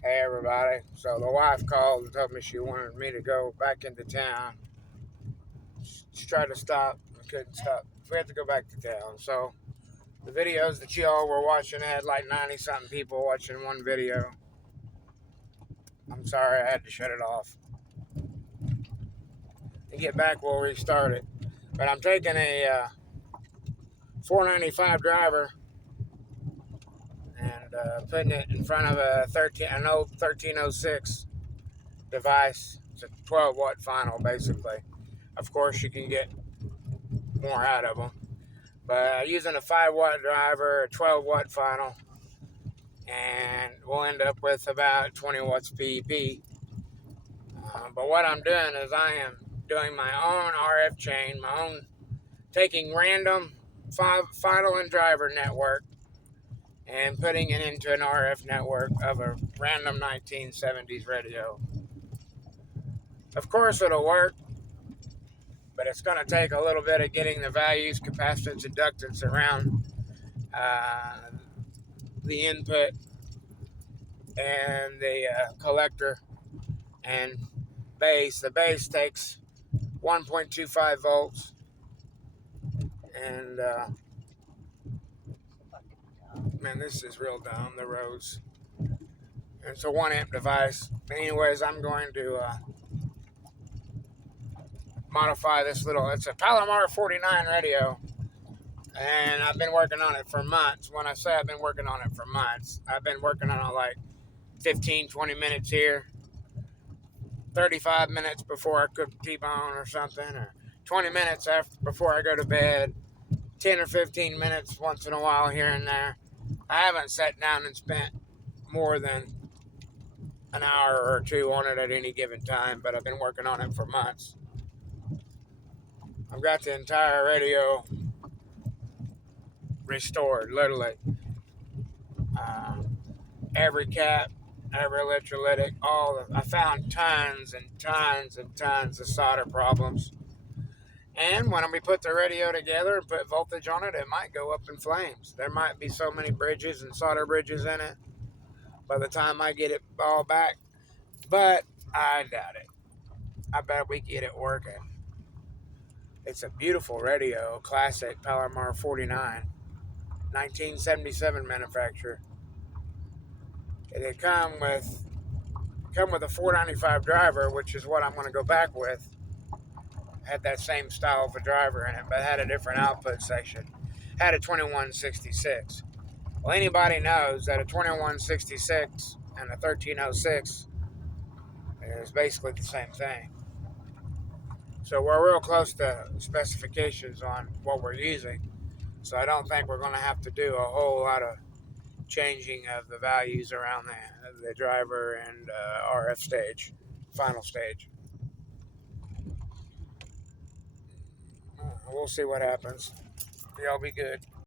Hey everybody. So the wife called and told me she wanted me to go back into town. She tried to stop, I couldn't stop. We had to go back to town. So the videos that y'all were watching had like 90 something people watching one video. I'm sorry, I had to shut it off. To get back, we'll restart it. But I'm taking a 495 driver and putting it in front of an old 1306 device. It's a 12 watt final basically. Of course, you can get more out of them. But using a 5 watt driver, a 12 watt final, and we'll end up with about 20 watts PEP. But what I'm doing is I am doing my own RF chain, my own, taking random final and driver network and putting it into an RF network of a random 1970s radio. Of course it'll work, but it's going to take a little bit of getting the values, capacitance, inductance around the input and the collector and base. The base takes 1.25 volts and man, this is real down the roads. And it's a 1 amp device. Anyways, I'm going to modify this little, it's a Palomar 49 radio. And I've been working on it for months. When I say I've been working on it for months, I've been working on it like 15, 20 minutes here, 35 minutes before I cook T-bone or something, or 20 minutes before I go to bed, 10 or 15 minutes once in a while here and there. I haven't sat down and spent more than an hour or two on it at any given time, but I've been working on it for months. I've got the entire radio restored, literally. Every cap, every electrolytic, I found tons and tons and tons of solder problems. And when we put the radio together and put voltage on it, it might go up in flames. There might be so many bridges and solder bridges in it by the time I get it all back. But I doubt it. I bet we get it working. It's a beautiful radio, classic Palomar 49, 1977 manufacturer. They come with a 495 driver, which is what I'm going to go back with. Had that same style of a driver in it, but had a different output section. Had a 2166. Well, anybody knows that a 2166 and a 1306 is basically the same thing. So we're real close to specifications on what we're using. So I don't think we're going to have to do a whole lot of changing of the values around the driver and RF stage, final stage. We'll see what happens. Y'all be good.